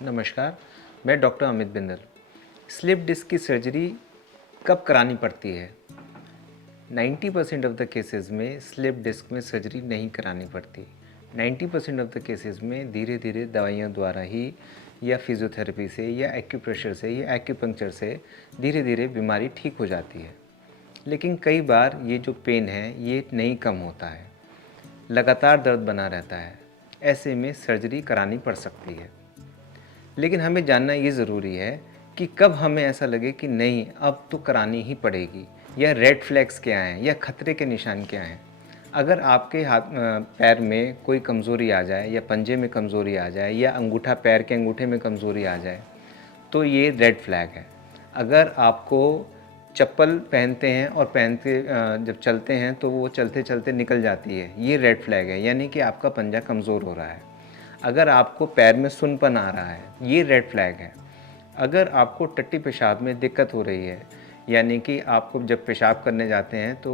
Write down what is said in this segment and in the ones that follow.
नमस्कार, मैं doctor Amit Bindal. Slip disc की सर्जरी कब करानी पड़ती है? 90% ऑफ द केसेस में स्लिप डिस्क में सर्जरी नहीं करानी पड़ती। 90% ऑफ द केसेस में धीरे धीरे दवाइयों द्वारा ही या फिजियोथेरेपी से या एक्यूप्रेशर से या एक्यूपंक्चर से धीरे धीरे बीमारी ठीक हो जाती है। लेकिन कई बार ये जो पेन है ये नहीं कम होता है, लगातार दर्द बना रहता है। ऐसे में सर्जरी करानी पड़ सकती है। लेकिन हमें जानना ये ज़रूरी है कि कब हमें ऐसा लगे कि नहीं, अब तो करानी ही पड़ेगी, या रेड फ्लैग्स क्या हैं या खतरे के निशान क्या हैं। अगर आपके पैर में कोई कमज़ोरी आ जाए या पंजे में कमज़ोरी आ जाए या अंगूठा, पैर के अंगूठे में कमज़ोरी आ जाए, तो ये रेड फ्लैग है। अगर आपको चप्पल पहनते हैं और जब चलते हैं तो वो चलते चलते निकल जाती है, ये रेड फ्लैग है, यानी कि आपका पंजा कमज़ोर हो रहा है। अगर आपको पैर में सुन्नपन आ रहा है, ये रेड फ्लैग है। अगर आपको टट्टी पेशाब में दिक्कत हो रही है, यानी कि आपको जब पेशाब करने जाते हैं तो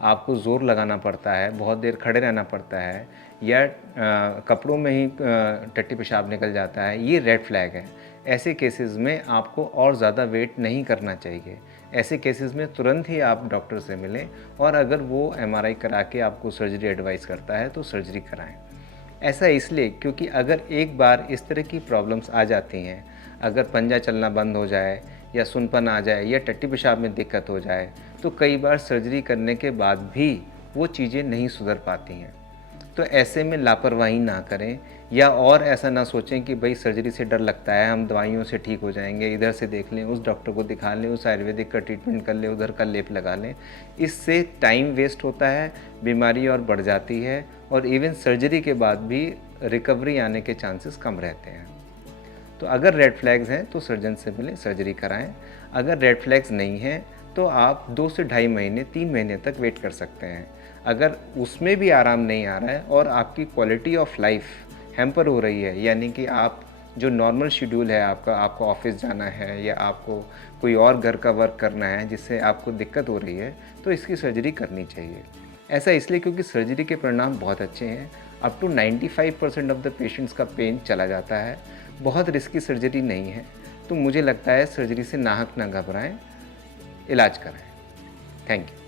आपको ज़ोर लगाना पड़ता है, बहुत देर खड़े रहना पड़ता है, या कपड़ों में ही टट्टी पेशाब निकल जाता है, ये रेड फ्लैग है। ऐसे केसेस में आपको और ज़्यादा वेट नहीं करना चाहिए। ऐसे केसेस में तुरंत ही आप डॉक्टर से मिलें, और अगर वो एमआरआई करा के आपको सर्जरी एडवाइस करता है तो सर्जरी कराएँ। ऐसा इसलिए क्योंकि अगर एक बार इस तरह की प्रॉब्लम्स आ जाती हैं, अगर पंजा चलना बंद हो जाए या सुनपन आ जाए या टट्टी पेशाब में दिक्कत हो जाए, तो कई बार सर्जरी करने के बाद भी वो चीज़ें नहीं सुधर पाती हैं। तो ऐसे में लापरवाही ना करें, या और ऐसा ना सोचें कि भाई सर्जरी से डर लगता है, हम दवाइयों से ठीक हो जाएंगे, इधर से देख लें, उस डॉक्टर को दिखा लें, उस आयुर्वेदिक का ट्रीटमेंट कर लें, उधर का लेप लगा लें। इससे टाइम वेस्ट होता है, बीमारी और बढ़ जाती है, और इवन सर्जरी के बाद भी रिकवरी आने के चांसेस कम रहते हैं। तो अगर रेड फ्लैग्स हैं तो सर्जन से मिलें, सर्जरी कराएं। अगर रेड फ्लैग्स नहीं हैं तो आप 2 से ढाई महीने, 3 महीने तक वेट कर सकते हैं। अगर उसमें भी आराम नहीं आ रहा है और आपकी क्वालिटी ऑफ लाइफ हैम्पर हो रही है, यानी कि आप जो नॉर्मल शेड्यूल है आपका, आपको ऑफिस जाना है या आपको कोई और घर का वर्क करना है जिससे आपको दिक्कत हो रही है, तो इसकी सर्जरी करनी चाहिए। ऐसा इसलिए क्योंकि सर्जरी के परिणाम बहुत अच्छे हैं। Up to 95% of the patients का पेन चला जाता है। बहुत रिस्की सर्जरी नहीं है। तो मुझे लगता है सर्जरी से नाहक ना घबराएं, इलाज कराएं। Thank you.